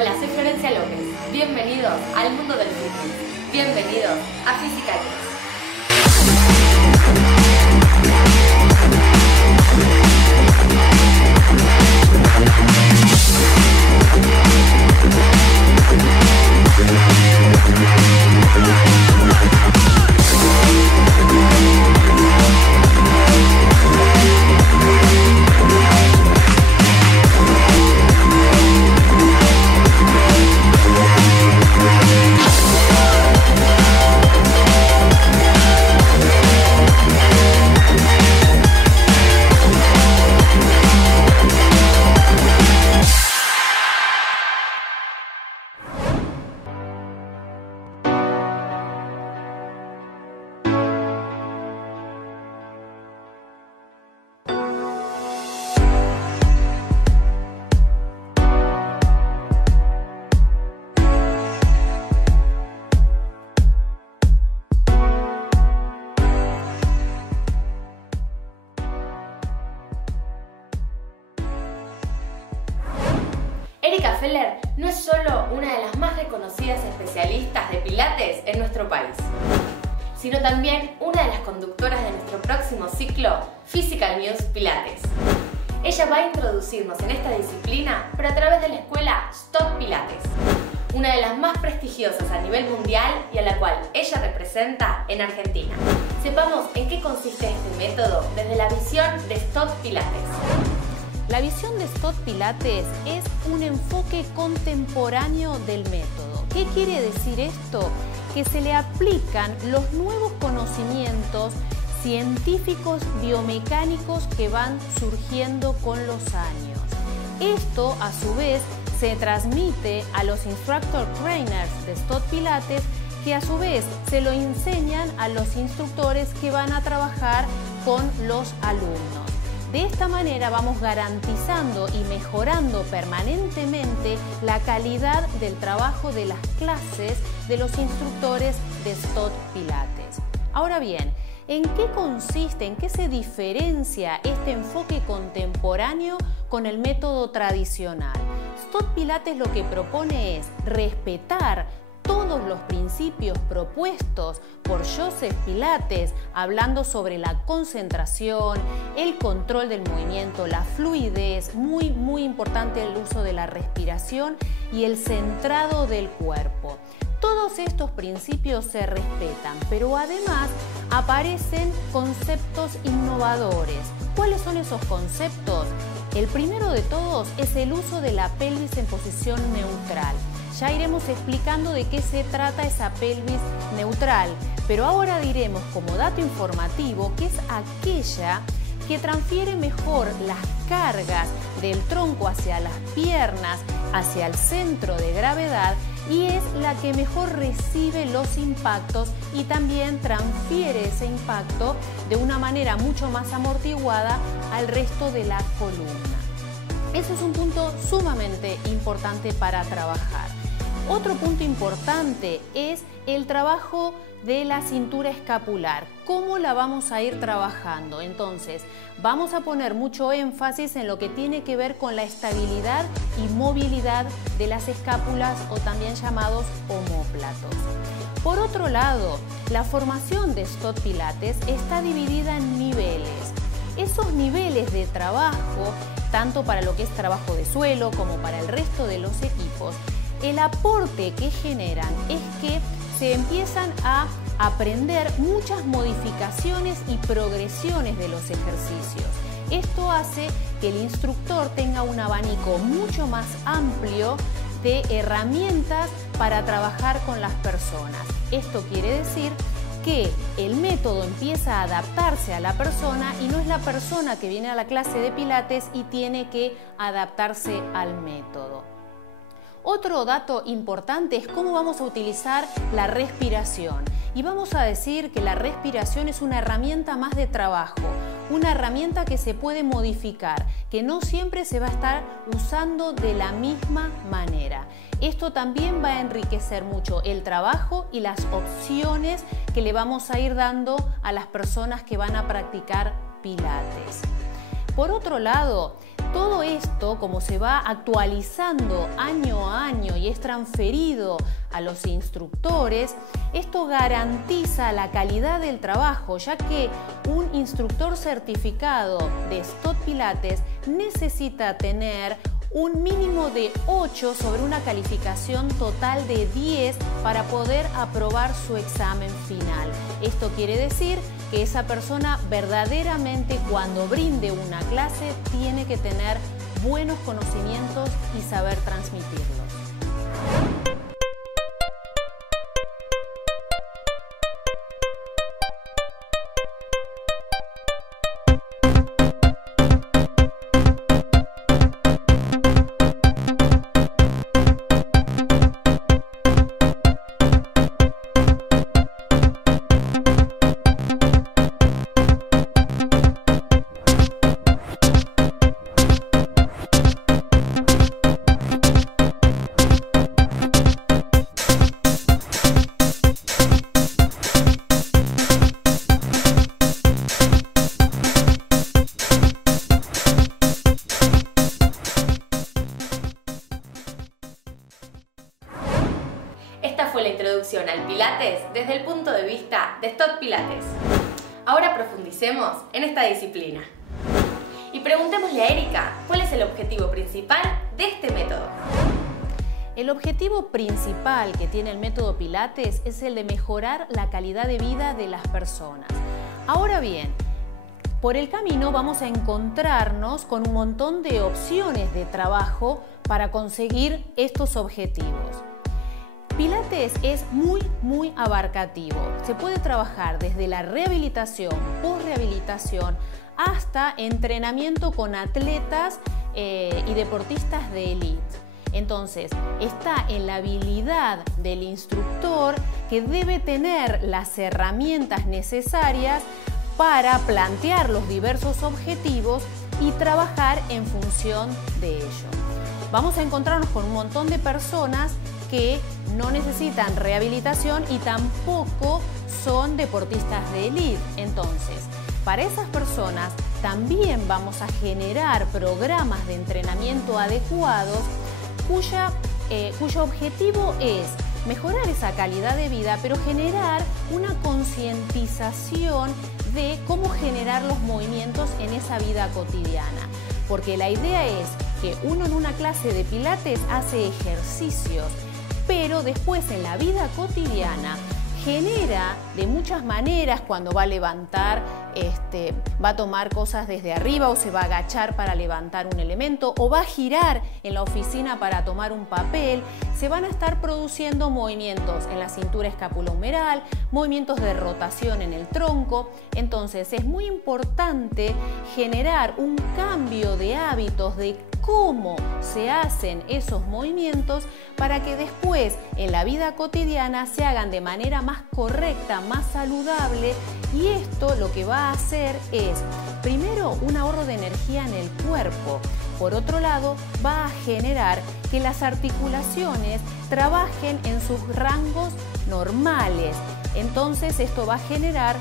Hola, soy Florencia López. Bienvenidos al mundo del fitness. Bienvenidos a Física Kids. Erika Feller no es solo una de las más reconocidas especialistas de pilates en nuestro país, sino también una de las conductoras de nuestro próximo ciclo Physical News Pilates. Ella va a introducirnos en esta disciplina, pero a través de la escuela Stop Pilates, una de las más prestigiosas a nivel mundial y a la cual ella representa en Argentina. Sepamos en qué consiste este método desde la visión de Stop Pilates. La visión de Stop Pilates es un enfoque contemporáneo del método. ¿Qué quiere decir esto? Que se le aplican los nuevos conocimientos científicos biomecánicos que van surgiendo con los años. Esto, a su vez, se transmite a los instructor trainers de Stop Pilates, que a su vez se lo enseñan a los instructores que van a trabajar con los alumnos. De esta manera vamos garantizando y mejorando permanentemente la calidad del trabajo de las clases de los instructores de Stop Pilates. Ahora bien, ¿en qué consiste, en qué se diferencia este enfoque contemporáneo con el método tradicional? Stop Pilates lo que propone es respetar todos los principios propuestos por Joseph Pilates, hablando sobre la concentración, el control del movimiento, la fluidez, muy importante el uso de la respiración y el centrado del cuerpo. Todos estos principios se respetan, pero además aparecen conceptos innovadores. ¿Cuáles son esos conceptos? El primero de todos es el uso de la pelvis en posición neutral. Ya iremos explicando de qué se trata esa pelvis neutral, pero ahora diremos como dato informativo que es aquella que transfiere mejor las cargas del tronco hacia las piernas, hacia el centro de gravedad, y es la que mejor recibe los impactos y también transfiere ese impacto de una manera mucho más amortiguada al resto de la columna. Eso es un punto sumamente importante para trabajar. Otro punto importante es el trabajo de la cintura escapular. ¿Cómo la vamos a ir trabajando? Entonces, vamos a poner mucho énfasis en lo que tiene que ver con la estabilidad y movilidad de las escápulas, o también llamados omóplatos. Por otro lado, la formación de Stop Pilates está dividida en niveles. Esos niveles de trabajo, tanto para lo que es trabajo de suelo como para el resto de los equipos, el aporte que generan es que se empiezan a aprender muchas modificaciones y progresiones de los ejercicios. Esto hace que el instructor tenga un abanico mucho más amplio de herramientas para trabajar con las personas. Esto quiere decir que el método empieza a adaptarse a la persona y no es la persona que viene a la clase de Pilates y tiene que adaptarse al método. Otro dato importante es cómo vamos a utilizar la respiración. Y vamos a decir que la respiración es una herramienta más de trabajo, una herramienta que se puede modificar, que no siempre se va a estar usando de la misma manera. Esto también va a enriquecer mucho el trabajo y las opciones que le vamos a ir dando a las personas que van a practicar Pilates. Por otro lado, todo esto, como se va actualizando año a año y es transferido a los instructores, esto garantiza la calidad del trabajo, ya que un instructor certificado de Stott Pilates necesita tener un mínimo de 8 sobre una calificación total de 10 para poder aprobar su examen final. Esto quiere decir que esa persona verdaderamente, cuando brinde una clase, tiene que tener buenos conocimientos y saber transmitirlos. Esta fue la introducción al Pilates desde el punto de vista de Stott Pilates. Ahora profundicemos en esta disciplina. Y preguntémosle a Erika, ¿cuál es el objetivo principal de este método? El objetivo principal que tiene el método Pilates es el de mejorar la calidad de vida de las personas. Ahora bien, por el camino vamos a encontrarnos con un montón de opciones de trabajo para conseguir estos objetivos. Pilates es muy abarcativo. Se puede trabajar desde la rehabilitación, post-rehabilitación, hasta entrenamiento con atletas y deportistas de élite. Entonces, está en la habilidad del instructor, que debe tener las herramientas necesarias para plantear los diversos objetivos y trabajar en función de ello. Vamos a encontrarnos con un montón de personas que no necesitan rehabilitación y tampoco son deportistas de élite. Entonces, para esas personas también vamos a generar programas de entrenamiento adecuados cuyo objetivo es mejorar esa calidad de vida, pero generar una concientización de cómo generar los movimientos en esa vida cotidiana. Porque la idea es que uno en una clase de Pilates hace ejercicios, pero después en la vida cotidiana genera de muchas maneras. Cuando va a levantar, va a tomar cosas desde arriba, o se va a agachar para levantar un elemento, o va a girar en la oficina para tomar un papel. Se van a estar produciendo movimientos en la cintura escapulohumeral, movimientos de rotación en el tronco. Entonces es muy importante generar un cambio de hábitos de cómo se hacen esos movimientos para que después en la vida cotidiana se hagan de manera más correcta, más saludable. Y esto lo que va a hacer es, primero, un ahorro de energía en el cuerpo. Por otro lado, va a generar que las articulaciones trabajen en sus rangos normales. Entonces esto va a generar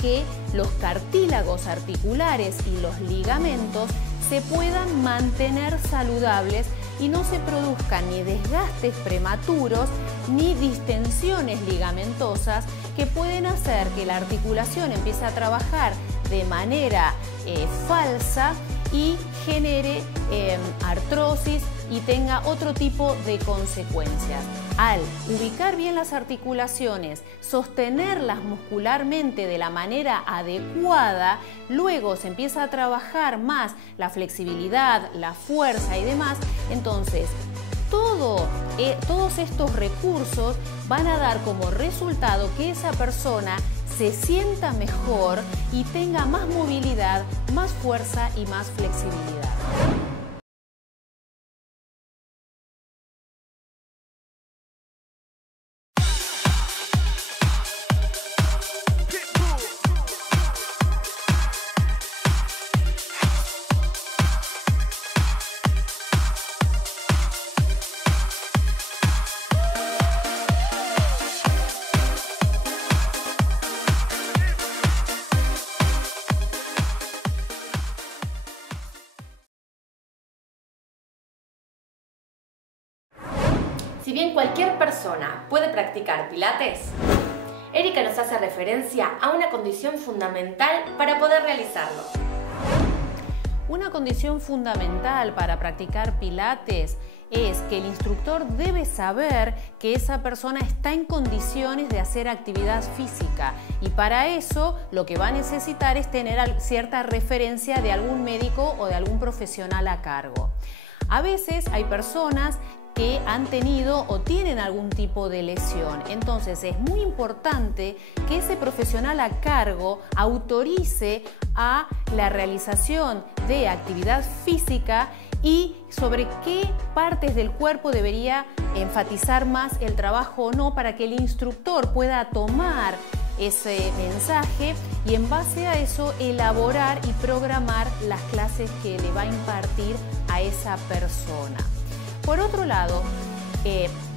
que los cartílagos articulares y los ligamentos se puedan mantener saludables y no se produzcan ni desgastes prematuros ni distensiones ligamentosas que pueden hacer que la articulación empiece a trabajar de manera falsa y genere artrosis y tenga otro tipo de consecuencias. Al ubicar bien las articulaciones, sostenerlas muscularmente de la manera adecuada, luego se empieza a trabajar más la flexibilidad, la fuerza y demás. Entonces, todos estos recursos van a dar como resultado que esa persona se sienta mejor y tenga más movilidad, más fuerza y más flexibilidad. bien cualquier persona puede practicar pilates, Erika nos hace referencia a una condición fundamental para poder realizarlo. Una condición fundamental para practicar pilates es que el instructor debe saber que esa persona está en condiciones de hacer actividad física, y para eso lo que va a necesitar es tener cierta referencia de algún médico o de algún profesional a cargo. A veces hay personas que han tenido o tienen algún tipo de lesión. Entonces es muy importante que ese profesional a cargo autorice a la realización de actividad física y sobre qué partes del cuerpo debería enfatizar más el trabajo o no, para que el instructor pueda tomar ese mensaje y en base a eso elaborar y programar las clases que le va a impartir a esa persona. Por otro lado,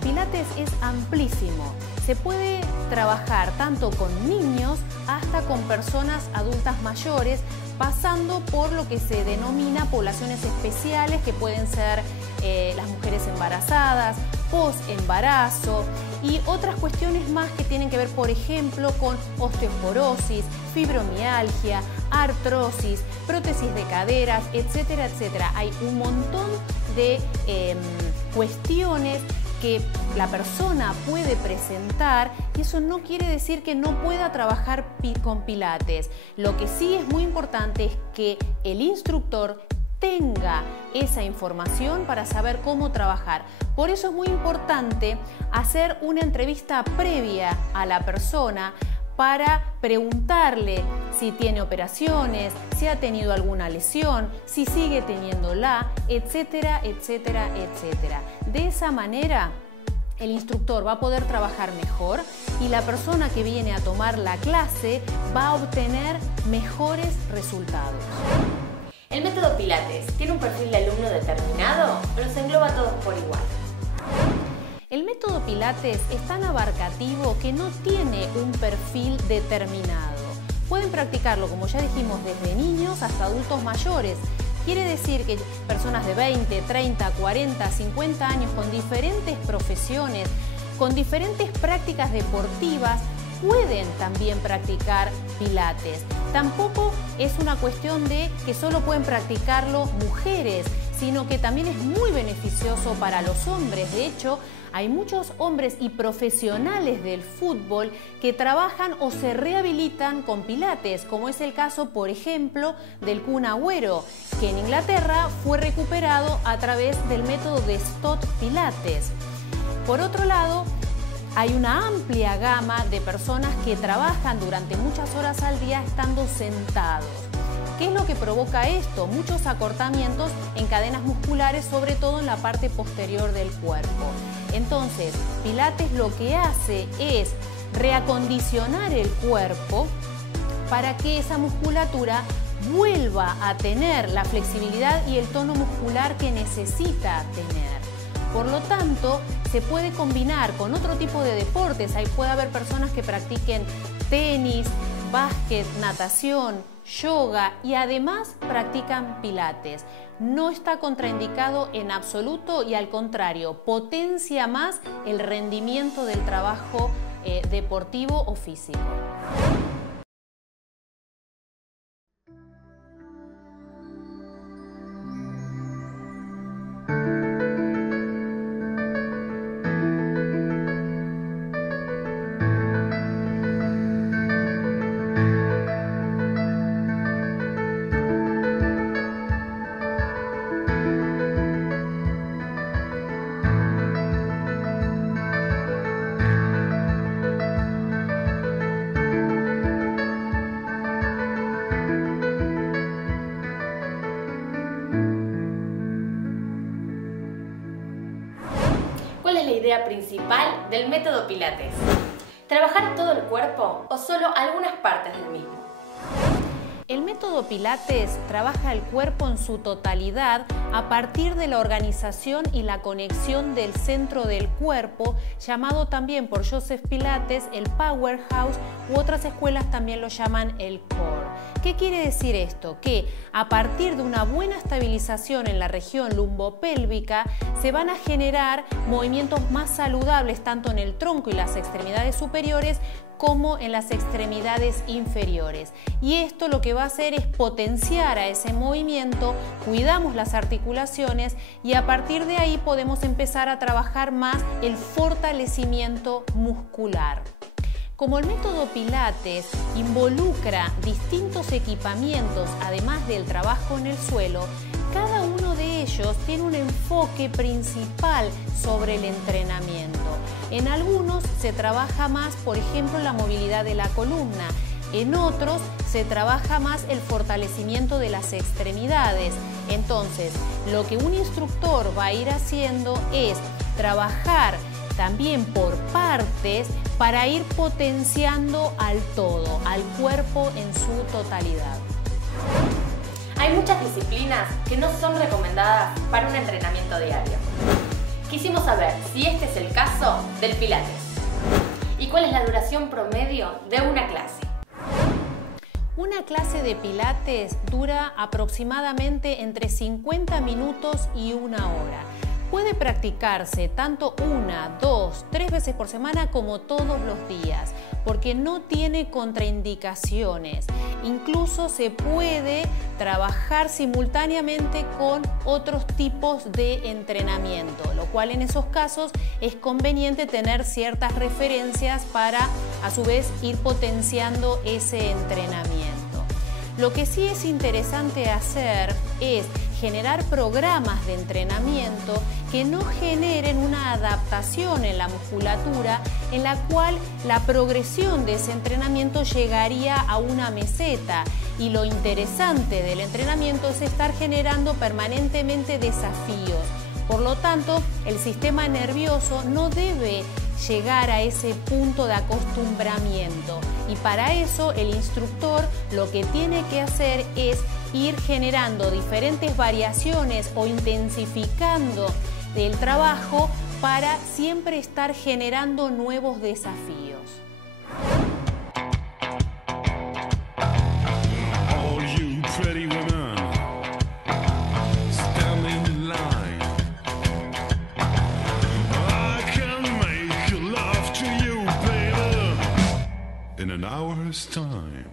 Pilates es amplísimo. Se puede trabajar tanto con niños hasta con personas adultas mayores, pasando por lo que se denomina poblaciones especiales, que pueden ser las mujeres embarazadas, post-embarazo y otras cuestiones más que tienen que ver, por ejemplo, con osteoporosis, fibromialgia, artrosis, prótesis de caderas, etcétera, etcétera. Hay un montón de cuestiones que la persona puede presentar, y eso no quiere decir que no pueda trabajar con pilates. Lo que sí es muy importante es que el instructor tenga esa información para saber cómo trabajar. Por eso es muy importante hacer una entrevista previa a la persona para preguntarle si tiene operaciones, si ha tenido alguna lesión, si sigue teniéndola, etcétera, etcétera, etcétera. De esa manera, el instructor va a poder trabajar mejor y la persona que viene a tomar la clase va a obtener mejores resultados. ¿El método Pilates tiene un perfil de alumno determinado o los engloba a todos por igual? El método Pilates es tan abarcativo que no tiene un perfil determinado. Pueden practicarlo, como ya dijimos, desde niños hasta adultos mayores. Quiere decir que personas de 20, 30, 40, 50 años con diferentes profesiones, con diferentes prácticas deportivas, pueden también practicar Pilates. Tampoco es una cuestión de que solo pueden practicarlo mujeres, sino que también es muy beneficioso para los hombres. De hecho, hay muchos hombres y profesionales del fútbol que trabajan o se rehabilitan con Pilates, como es el caso, por ejemplo, del Kun Agüero, que en Inglaterra fue recuperado a través del método de Stott Pilates. Por otro lado, hay una amplia gama de personas que trabajan durante muchas horas al día estando sentados. ¿Qué es lo que provoca esto? Muchos acortamientos en cadenas musculares, sobre todo en la parte posterior del cuerpo. Entonces, Pilates lo que hace es reacondicionar el cuerpo para que esa musculatura vuelva a tener la flexibilidad y el tono muscular que necesita tener. Por lo tanto, se puede combinar con otro tipo de deportes. Ahí puede haber personas que practiquen tenis, básquet, natación, yoga y además practican Pilates. No está contraindicado en absoluto y al contrario, potencia más el rendimiento del trabajo deportivo o físico. ¿Cuál es la idea principal del método Pilates? ¿Trabajar todo el cuerpo o solo algunas partes del mismo? El método Pilates trabaja el cuerpo en su totalidad a partir de la organización y la conexión del centro del cuerpo, llamado también por Joseph Pilates el Powerhouse, u otras escuelas también lo llaman el Core. ¿Qué quiere decir esto? Que a partir de una buena estabilización en la región lumbopélvica se van a generar movimientos más saludables tanto en el tronco y las extremidades superiores como en las extremidades inferiores. Y esto lo que va a hacer es potenciar a ese movimiento, cuidamos las articulaciones y a partir de ahí podemos empezar a trabajar más el fortalecimiento muscular. Como el método Pilates involucra distintos equipamientos además del trabajo en el suelo, cada uno de ellos tiene un enfoque principal sobre el entrenamiento. En algunos se trabaja más, por ejemplo, la movilidad de la columna. En otros se trabaja más el fortalecimiento de las extremidades. Entonces, lo que un instructor va a ir haciendo es trabajar también por partes para ir potenciando al todo, al cuerpo en su totalidad. Hay muchas disciplinas que no son recomendadas para un entrenamiento diario. Quisimos saber si este es el caso del Pilates y cuál es la duración promedio de una clase. Una clase de Pilates dura aproximadamente entre 50 minutos y 1 hora. Puede practicarse tanto 1, 2, 3 veces por semana como todos los días, porque no tiene contraindicaciones. Incluso se puede trabajar simultáneamente con otros tipos de entrenamiento, lo cual en esos casos es conveniente tener ciertas referencias para a su vez ir potenciando ese entrenamiento. Lo que sí es interesante hacer es generar programas de entrenamiento que no generen una adaptación en la musculatura en la cual la progresión de ese entrenamiento llegaría a una meseta. Y lo interesante del entrenamiento es estar generando permanentemente desafíos. Por lo tanto, el sistema nervioso no debe llegar a ese punto de acostumbramiento y para eso el instructor lo que tiene que hacer es ir generando diferentes variaciones o intensificando el trabajo para siempre estar generando nuevos desafíos. In an hour's time.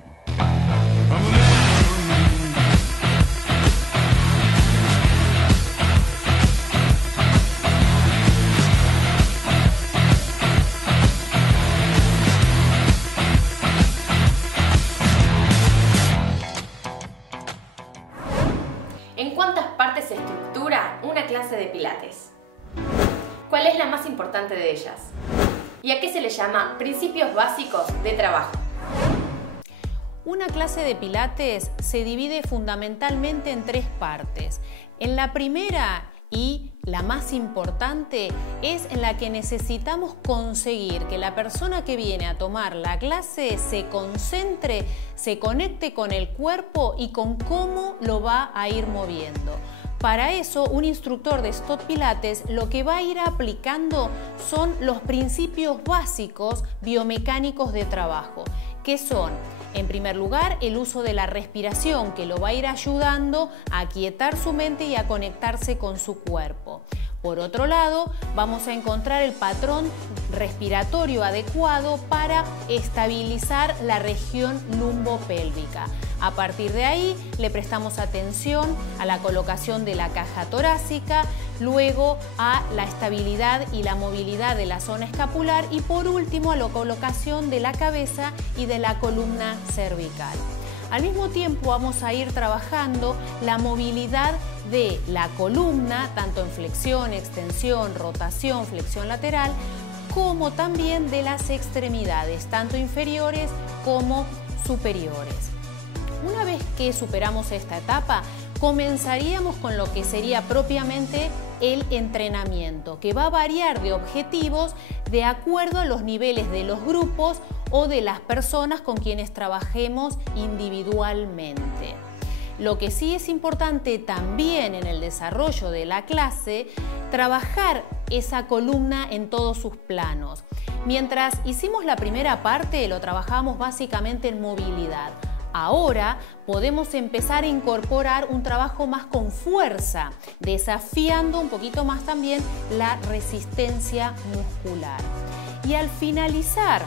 ¿En cuántas partes se estructura una clase de Pilates? ¿Cuál es la más importante de ellas? ¿Y a qué se le llama principios básicos de trabajo? Una clase de Pilates se divide fundamentalmente en 3 partes. En la primera y la más importante es en la que necesitamos conseguir que la persona que viene a tomar la clase se concentre, se conecte con el cuerpo y con cómo lo va a ir moviendo. Para eso, un instructor de Stott Pilates lo que va a ir aplicando son los principios básicos biomecánicos de trabajo, que son, en primer lugar, el uso de la respiración, que lo va a ir ayudando a aquietar su mente y a conectarse con su cuerpo. Por otro lado, vamos a encontrar el patrón respiratorio adecuado para estabilizar la región lumbopélvica. A partir de ahí, le prestamos atención a la colocación de la caja torácica, luego a la estabilidad y la movilidad de la zona escapular y por último a la colocación de la cabeza y de la columna cervical. Al mismo tiempo vamos a ir trabajando la movilidad de la columna, tanto en flexión, extensión, rotación, flexión lateral, como también de las extremidades, tanto inferiores como superiores. Una vez que superamos esta etapa, comenzaríamos con lo que sería propiamente el entrenamiento, que va a variar de objetivos de acuerdo a los niveles de los grupos o de las personas con quienes trabajemos individualmente. Lo que sí es importante también en el desarrollo de la clase, trabajar esa columna en todos sus planos. Mientras hicimos la primera parte, lo trabajamos básicamente en movilidad. Ahora podemos empezar a incorporar un trabajo más con fuerza, desafiando un poquito más también la resistencia muscular. Y al finalizar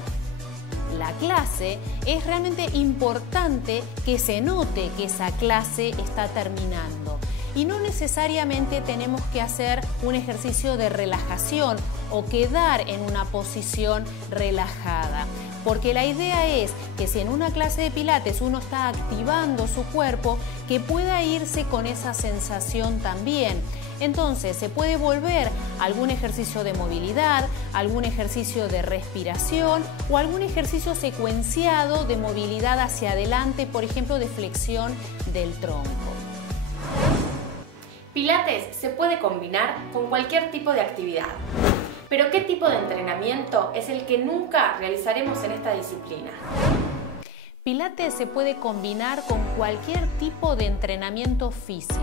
la clase, es realmente importante que se note que esa clase está terminando. Y no necesariamente tenemos que hacer un ejercicio de relajación o quedar en una posición relajada. Porque la idea es que si en una clase de pilates uno está activando su cuerpo, que pueda irse con esa sensación también. Entonces se puede volver a algún ejercicio de movilidad, algún ejercicio de respiración o algún ejercicio secuenciado de movilidad hacia adelante, por ejemplo de flexión del tronco. Pilates se puede combinar con cualquier tipo de actividad. Pero ¿qué tipo de entrenamiento es el que nunca realizaremos en esta disciplina? Pilates se puede combinar con cualquier tipo de entrenamiento físico.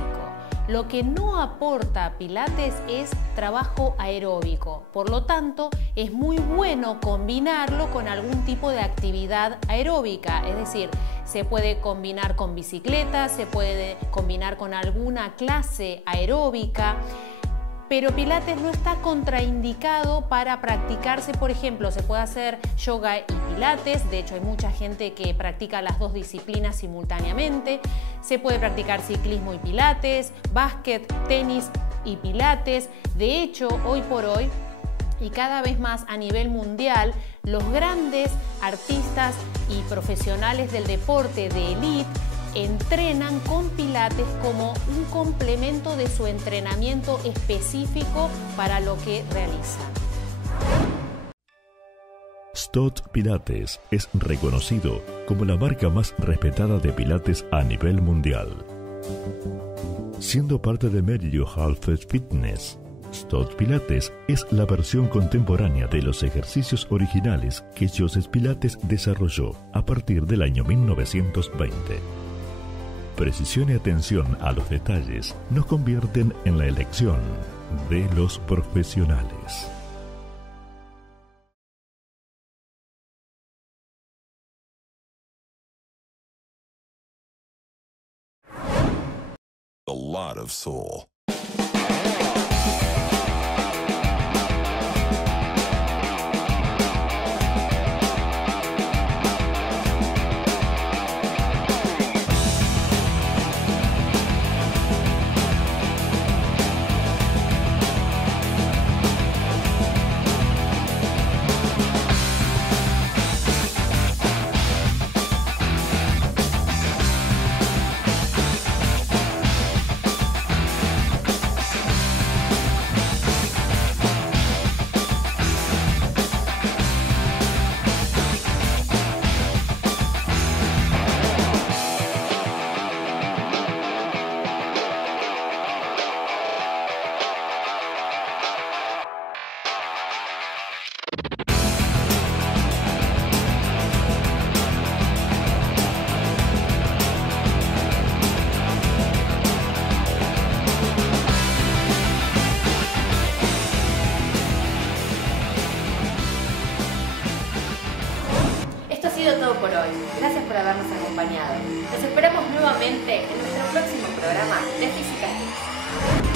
Lo que no aporta Pilates es trabajo aeróbico. Por lo tanto, es muy bueno combinarlo con algún tipo de actividad aeróbica. Es decir, se puede combinar con bicicleta, se puede combinar con alguna clase aeróbica. Pero Pilates no está contraindicado para practicarse, por ejemplo, se puede hacer yoga y Pilates, de hecho hay mucha gente que practica las dos disciplinas simultáneamente, se puede practicar ciclismo y Pilates, básquet, tenis y Pilates, de hecho hoy por hoy y cada vez más a nivel mundial, los grandes artistas y profesionales del deporte de élite entrenan con Pilates como un complemento de su entrenamiento específico para lo que realizan. Stott Pilates es reconocido como la marca más respetada de Pilates a nivel mundial. Siendo parte de Medio Health Fitness, Stott Pilates es la versión contemporánea de los ejercicios originales que Joseph Pilates desarrolló a partir del año 1920. Precisión y atención a los detalles nos convierten en la elección de los profesionales. A lot of soul. Todo por hoy. Gracias por habernos acompañado. Los esperamos nuevamente en nuestro próximo programa de Física Kids.